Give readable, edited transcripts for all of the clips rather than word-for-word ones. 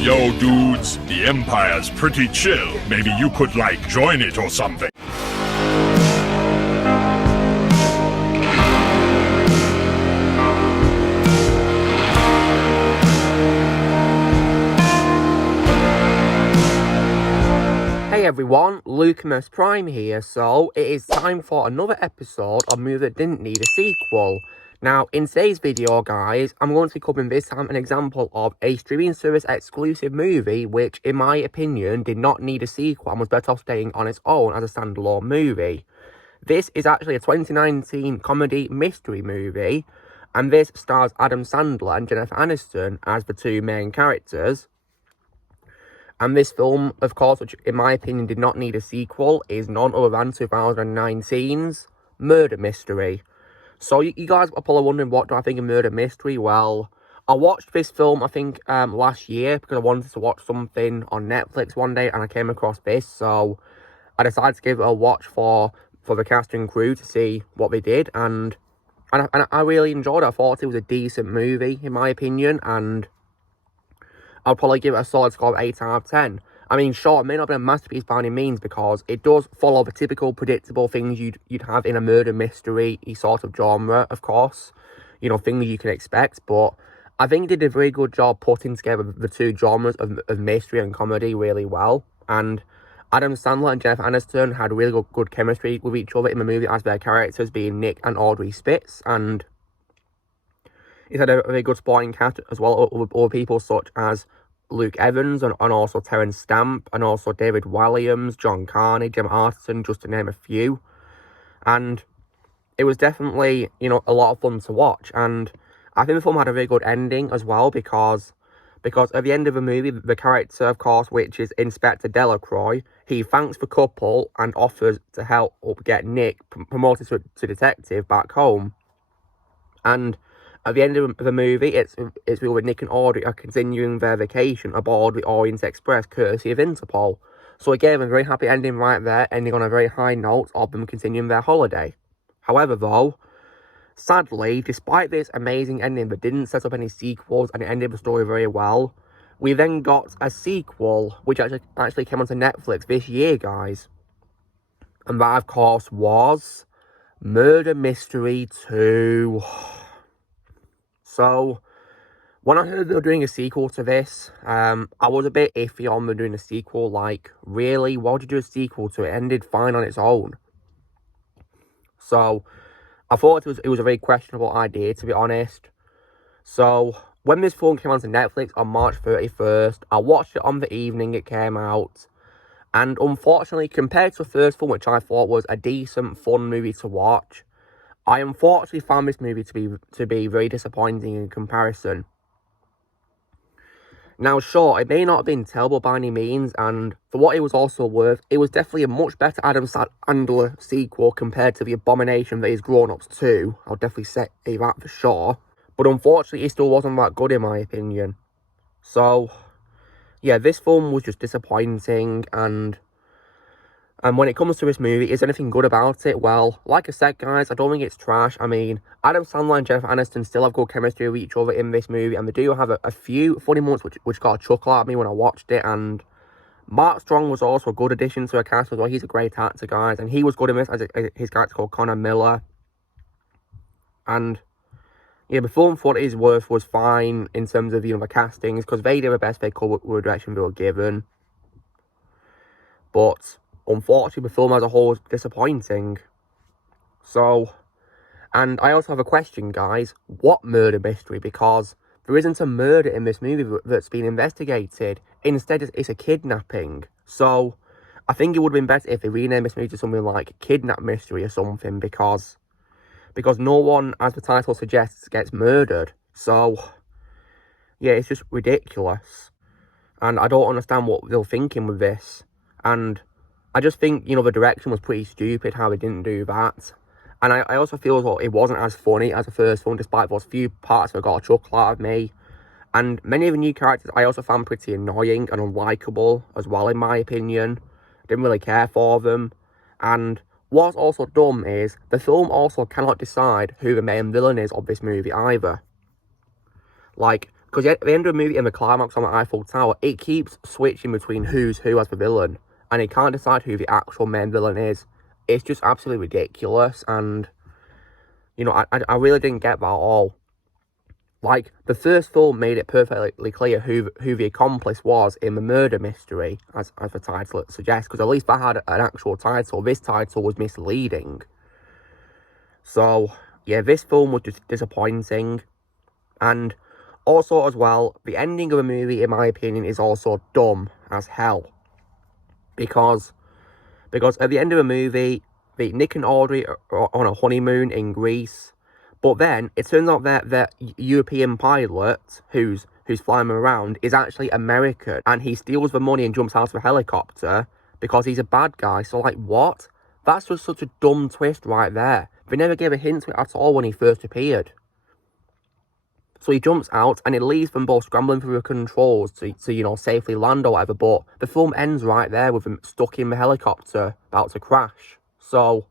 Yo, dudes, the Empire's pretty chill. Maybe you could, like, join it or something. Hey everyone, Lucamus Prime here. So, it is time for another episode of Movie That Didn't Need a Sequel. Now, in today's video, guys, I'm going to be covering this time an example of a streaming service exclusive movie which, in my opinion, did not need a sequel and was better off staying on its own as a standalone movie. This is actually a 2019 comedy mystery movie, and this stars Adam Sandler and Jennifer Aniston as the two main characters. And this film, of course, which in my opinion did not need a sequel, is none other than 2019's Murder Mystery. So you guys are probably wondering, what do I think of Murder Mystery? Well, I watched this film, I think, last year because I wanted to watch something on Netflix one day, and I came across this, so I decided to give it a watch for the cast and crew to see what they did, and I really enjoyed it. I thought it was a decent movie, in my opinion, and I'll probably give it a solid score of 8 out of 10. I mean, sure, it may not be a masterpiece by any means, because it does follow the typical predictable things you'd have in a murder mystery sort of genre, of course. You know, things you can expect, but I think it did a very good job putting together the two genres of mystery and comedy really well. And Adam Sandler and Jennifer Aniston had really good chemistry with each other in the movie as their characters, being Nick and Audrey Spitz, and it had a very good supporting cast as well, with other people such as Luke Evans and also Terence Stamp, and also David Walliams, John Carney, Gemma Arterton, just to name a few. And it was definitely, you know, a lot of fun to watch. And I think the film had a very good ending as well, because at the end of the movie, the character, of course, which is Inspector Delacroix, he thanks the couple and offers to help get Nick promoted to detective back home. And at the end of the movie, it's with Nick and Audrey are continuing their vacation aboard the Orient Express, courtesy of Interpol. So again, a very happy ending right there, ending on a very high note of them continuing their holiday. However, though, sadly, despite this amazing ending that didn't set up any sequels and it ended the story very well, we then got a sequel, which actually came onto Netflix this year, guys. And that, of course, was Murder Mystery 2. So, when I heard they were doing a sequel to this, I was a bit iffy on them doing a sequel. Like, really? Why would you do a sequel to it? It ended fine on its own. So, I thought it was a very questionable idea, to be honest. So, when this film came onto Netflix on March 31st, I watched it on the evening it came out. And unfortunately, compared to the first film, which I thought was a decent, fun movie to watch, I unfortunately found this movie to be very disappointing in comparison. Now, sure, it may not have been terrible by any means, and for what it was also worth, it was definitely a much better Adam Sandler sequel compared to the abomination that is Grown Ups 2. I'll definitely say that for sure. But unfortunately, it still wasn't that good in my opinion. So, yeah, this film was just disappointing, and when it comes to this movie, is anything good about it? Well, like I said, guys, I don't think it's trash. I mean, Adam Sandler and Jennifer Aniston still have good chemistry with each other in this movie, and they do have a few funny moments which got a chuckle out of me when I watched it. And Mark Strong was also a good addition to the cast as well. He's a great actor, guys, and he was good in this as his character called Connor Miller. And yeah, the film, for what it is worth, was fine in terms of, you know, the castings, because they did the best they could with the direction they were given. But unfortunately, the film as a whole was disappointing. So, and I also have a question, guys. What murder mystery? Because there isn't a murder in this movie that's been investigated. Instead, it's a kidnapping. So, I think it would have been better if they renamed this movie to something like Kidnap Mystery or something, because no one, as the title suggests, gets murdered. So, yeah, it's just ridiculous. And I don't understand what they're thinking with this. And I just think, you know, the direction was pretty stupid, how they didn't do that. And I also feel as though it wasn't as funny as the first one, despite those few parts that got a chuckle out of me. And many of the new characters I also found pretty annoying and unlikable as well, in my opinion. Didn't really care for them. And what's also dumb is, the film also cannot decide who the main villain is of this movie either. Like, Because at the end of the movie, in the climax on the Eiffel Tower, it keeps switching between who's who as the villain. And it can't decide who the actual main villain is. It's just absolutely ridiculous. And, you know, I really didn't get that at all. Like, the first film made it perfectly clear who the accomplice was in the murder mystery, as the title suggests. Because at least that had an actual title. This title was misleading. So, yeah, this film was just disappointing. And also, as well, the ending of the movie, in my opinion, is also dumb as hell. Because at the end of the movie, Nick and Audrey are on a honeymoon in Greece. But then, it turns out that the European pilot, who's flying them around, is actually American. And he steals the money and jumps out of a helicopter because he's a bad guy. So, like, what? That's just such a dumb twist right there. They never gave a hint to it at all when he first appeared. So he jumps out, and it leaves them both scrambling through the controls to you know, safely land or whatever. But the film ends right there with them stuck in the helicopter, about to crash. So,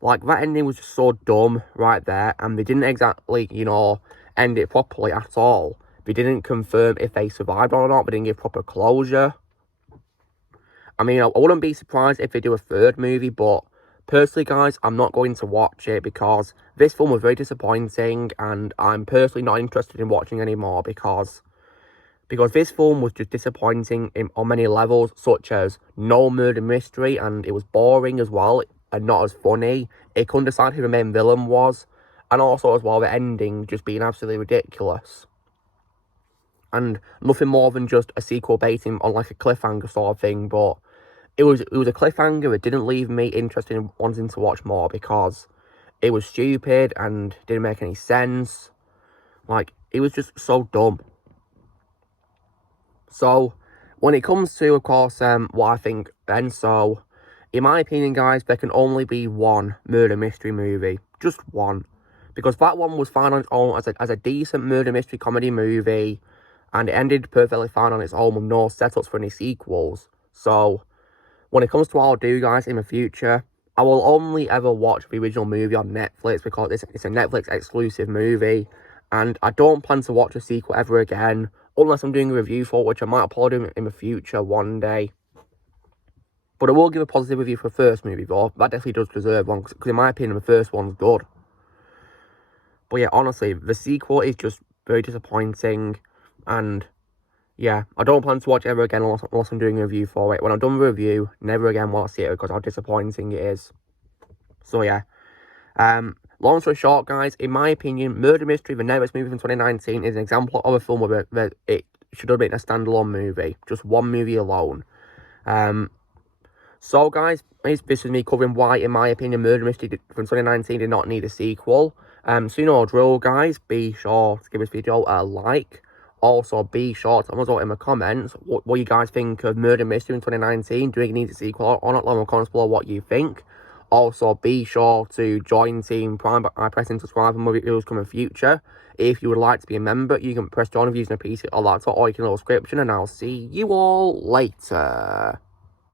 like, that ending was just so dumb right there. And they didn't exactly, you know, end it properly at all. They didn't confirm if they survived or not. They didn't give proper closure. I mean, I wouldn't be surprised if they do a third movie, but personally, guys, I'm not going to watch it because this film was very disappointing, and I'm personally not interested in watching anymore because this film was just disappointing on many levels, such as no murder mystery, and it was boring as well, and not as funny. It couldn't decide who the main villain was, and also as well, the ending just being absolutely ridiculous. And nothing more than just a sequel baiting on like a cliffhanger sort of thing, but it was a cliffhanger. It didn't leave me interested in wanting to watch more because it was stupid and didn't make any sense. Like, it was just so dumb. So, when it comes to, of course, what I think then, so, in my opinion, guys, there can only be one murder mystery movie. Just one. Because that one was fine on its own as a decent murder mystery comedy movie, and it ended perfectly fine on its own with no setups for any sequels. So, when it comes to what I'll do, guys, in the future, I will only ever watch the original movie on Netflix because it's a Netflix exclusive movie. And I don't plan to watch a sequel ever again, unless I'm doing a review for it, which I might upload in the future one day. But I will give a positive review for the first movie, though. That definitely does deserve one, because in my opinion, the first one's good. But yeah, honestly, the sequel is just very disappointing. And yeah, I don't plan to watch it ever again unless I'm doing a review for it. When I'm done with the review, never again will I see it because how disappointing it is. So yeah. Long story short, guys, in my opinion, Murder Mystery, the Netflix movie from 2019, is an example of a film where it should have been a standalone movie. Just one movie alone. So guys, this is me covering why, in my opinion, Murder Mystery from 2019 did not need a sequel. So you know, drill, guys, be sure to give this video a like. Also, be sure to let us know in the comments what you guys think of Murder Mystery in 2019. Do you need a sequel or not? Let me know in the comments below what you think. Also, be sure to join Team Prime by pressing subscribe for more videos coming in the future. If you would like to be a member, you can press join using a PC or laptop, or you can leave a description, and I'll see you all later.